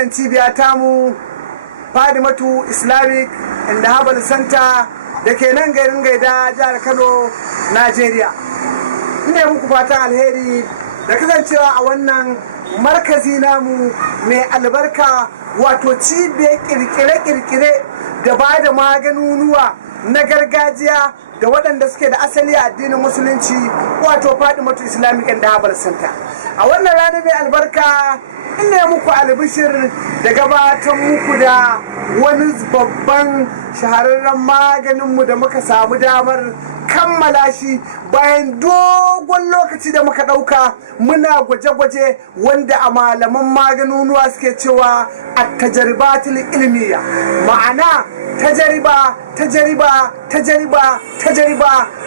wannan cibiya tamu Fadimatu Islamic and Herbal Center da ke nan garin Gaida, jihar Kano, Najeriya. Ina muku fatan alheri da kasancewa a wannan markazi namu mai albarka, wato cibiyar kirkire-kirkire da ba da maganunuwa na gargajiya da waɗanda suke da asali a addinin musulunci, wato Fadimatu Islamic and Herbal Center. A wannan rana mai albarka ina muku albishir da gabatar muku da wani babban shahararren maganinmu da muka samu damar kammala shi bayan dogon lokaci da muka ɗauka muna gwaje-gwaje, wanda a malaman maganunuwa suke cewa a tajaribatul ilmiya, ma'ana tajariba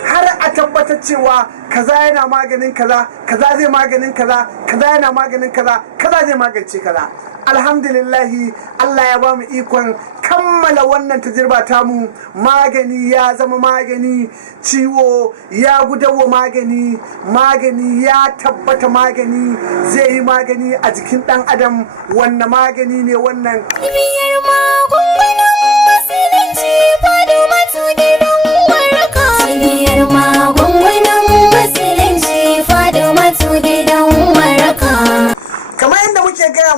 har a tabbatar cewa kaza yana maganin kaza, kaza zai maganin kaza, kaza yana maganin kaza, kaza zai magance kaza. Alhamdulillahi, Allah ya ba mu ikon kammala wannan tajirba tamu. Magani ya zama magani, ciwo ya gudawa magani, magani ya tabbata, magani zai yi magani a jikin ɗan adam. Wannan magani ne wannan. Cibiyar magungunan musulunci Fadimatu gidan waraka. Cibiyar magungunan musulunci Fadimatu gidan waraka. Kamar yadda muke gaya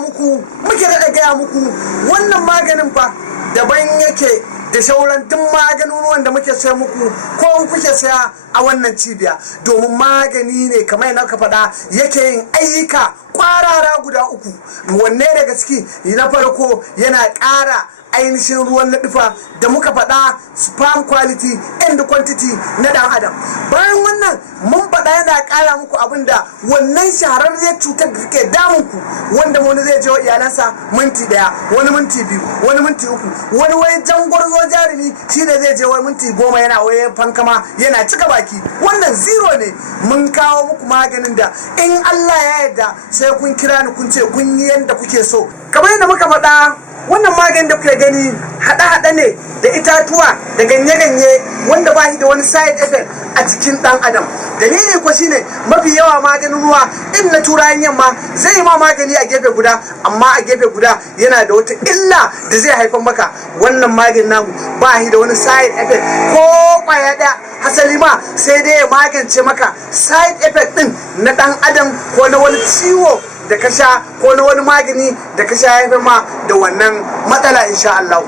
muku wannan maganin fa daban yake da sauran duk maganunuwan da muke saya muku ko kuke saya a wannan cibiya, domin magani ne kamar yadda ka faɗa yake yin ayyuka kwarara guda uku. Wanne daga ciki na farko yana ƙara ainihin ruwan laɗufa da muka faɗa, sperm quality and quantity na ɗan adam. Bayan wannan mun faɗa yana ƙara muku abin da wannan shahararriyar cutar da take damunku, wanda wani zai je wa iyalansa minti ɗaya, wani minti biyu, wani minti uku, wani wai jangwarzo jarumi shine zai je wai minti 10 yana waye fankama yana cika baki. Wannan zero ne. Mun kawo muku maganin da in Allah ya yarda sai kun kira ni kun ce kun yi yanda kuke so. Kamar yadda muka faɗa, wannan maganin da kuke gani haɗe-haɗe ne da itatuwa da ganye-ganye wanda ba shi da wani side effect a jikin ɗan adam. Dalili ko shine mafi yawa maganin ruwa in na turayen yamma zai yi ma magani a gefe guda, amma a gefe guda yana da wata illa da zai haifar maka. Wannan maganin namu ba shi da wani side effect ko kwaya ɗaya, hasali ma sai dai ya magance maka side effect ɗin na ɗan adam ko na wani ciwo da ka sha ko na wani magani da ka sha ya haifar ma da wannan matsala, insha Allah.